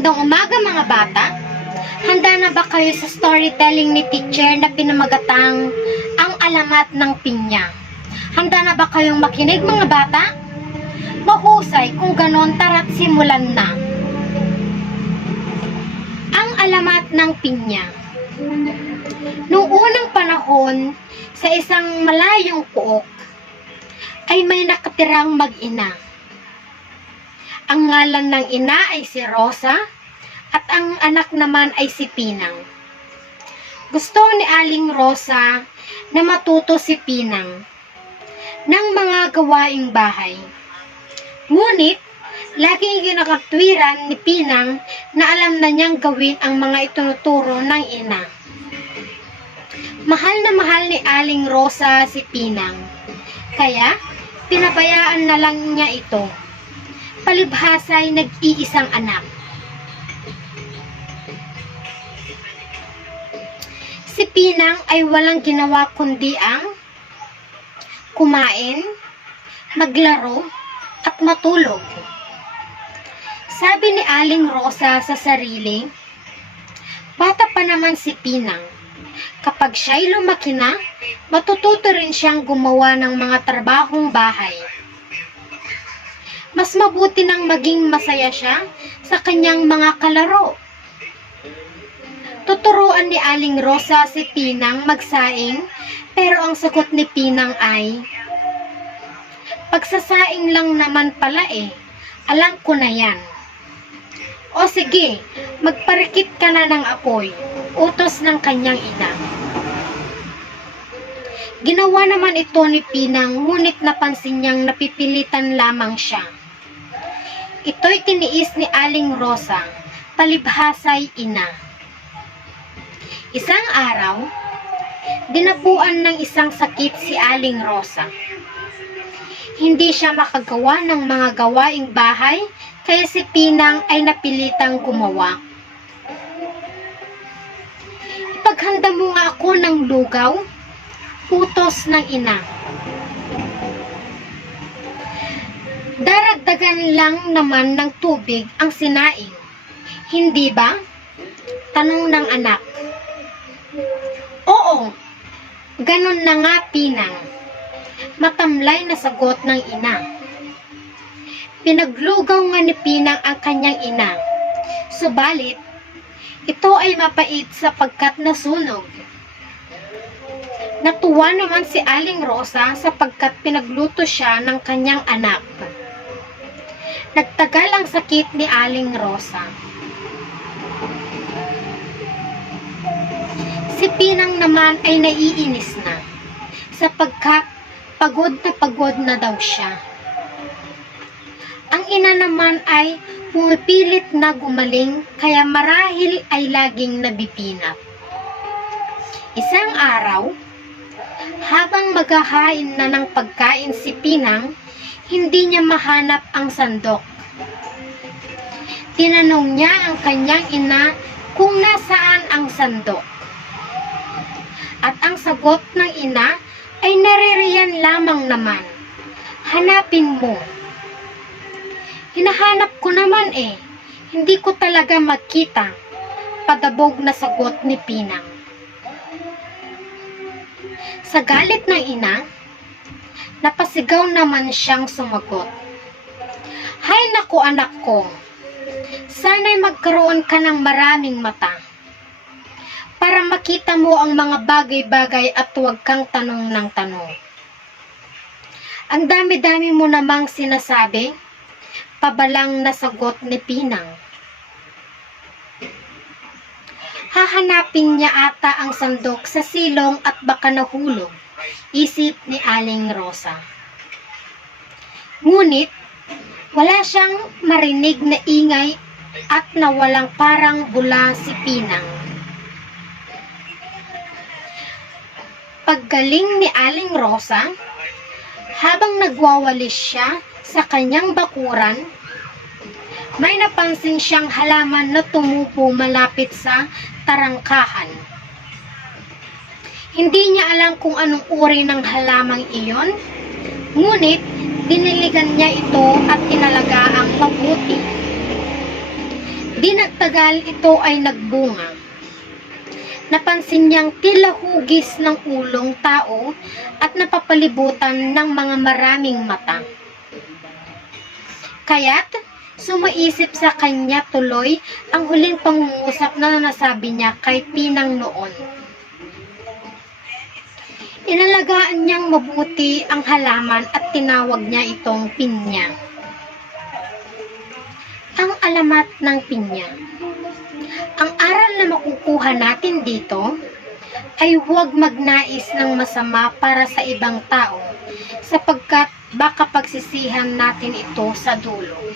Magandang umaga mga bata. Handa na ba kayo sa storytelling ni teacher na pinamagatang Ang Alamat ng Pinya? Handa na ba kayong makinig mga bata? Mahusay, kung ganon tara't simulan na. Ang Alamat ng Pinya. Noong unang panahon, sa isang malayong puok, ay may nakatirang mag-ina. Ang ngalan ng ina ay si Rosa at ang anak naman ay si Pinang. Gusto ni Aling Rosa na matuto si Pinang ng mga gawaing bahay. Ngunit, laging ginakatwiran ni Pinang na alam na niyang gawin ang mga itinuturo ng ina. Mahal na mahal ni Aling Rosa si Pinang, kaya pinabayaan na lang niya ito. Palibhasa ay nag-iisang anak. Si Pinang ay walang ginawa kundi ang kumain, maglaro, at matulog. Sabi ni Aling Rosa sa sarili, bata pa naman si Pinang. Kapag siya'y lumaki na, matututo rin siyang gumawa ng mga trabahong bahay. Mas mabuti nang maging masaya siya sa kanyang mga kalaro. Tuturuan ni Aling Rosa si Pinang magsaing, pero ang sagot ni Pinang ay, pagsasaing lang naman pala alam ko na yan. O sige, magparikit ka na ng apoy, utos ng kanyang ina. Ginawa naman ito ni Pinang, ngunit napansin niyang napipilitan lamang siya. Ito'y tiniis ni Aling Rosa, palibhasa'y ina. Isang araw, dinapuan ng isang sakit si Aling Rosa. Hindi siya makagawa ng mga gawaing bahay, kaya si Pinang ay napilitang gumawa. Ipaghanda mo nga ako ng lugaw, utos ng ina. Daragdagan lang naman ng tubig ang sinaing, hindi ba? Tanong ng anak. Oo, ganon na nga Pinang. Matamlay na sagot ng ina. Pinaglugaw nga ni Pinang ang kanyang ina. Subalit, ito ay mapait sapagkat nasunog. Natuwa naman si Aling Rosa sapagkat pinagluto siya ng kanyang anak. Nagtagal ang sakit ni Aling Rosa. Si Pinang naman ay naiinis na sapagkat pagod na daw siya. Ang ina naman ay pumipilit na gumaling kaya marahil ay laging nabipinat. Isang araw, habang maghahain na ng pagkain si Pinang, hindi niya mahanap ang sandok. Tinanong niya ang kanyang ina kung nasaan ang sandok. At ang sagot ng ina ay naririyan lamang naman. Hanapin mo. Hinahanap ko naman hindi ko talaga makita. Padabog na sagot ni Pinang. Sa galit ng ina, napasigaw naman siyang sumagot. Hay naku anak ko, sana'y magkaroon ka ng maraming mata para makita mo ang mga bagay-bagay at huwag kang tanong ng tanong. Ang dami-dami mo namang sinasabi, pabalang na sagot ni Pinang. Hahanapin niya ata ang sandok sa silong at baka nahulog, isip ni Aling Rosa. Ngunit, wala siyang marinig na ingay at nawalang parang bula si Pinang. Paggaling ni Aling Rosa, habang nagwawalis siya sa kanyang bakuran, may napansin siyang halaman na tumubo malapit sa tarangkahan. Hindi niya alam kung anong uri ng halamang iyon, ngunit diniligan niya ito at inalagaang mabuti. Di nagtagal ito ay nagbunga. Napansin niyang tila hugis ng ulong tao at napapalibutan ng mga maraming mata. Kaya't sumaisip sa kanya tuloy ang huling pangungusap na nasabi niya kay Pinang noon. Inalagaan niyang mabuti ang halaman at tinawag niya itong pinya. Ang alamat ng pinya. Ang aral na makukuha natin dito ay huwag magnais ng masama para sa ibang tao sapagkat baka pagsisihan natin ito sa dulo.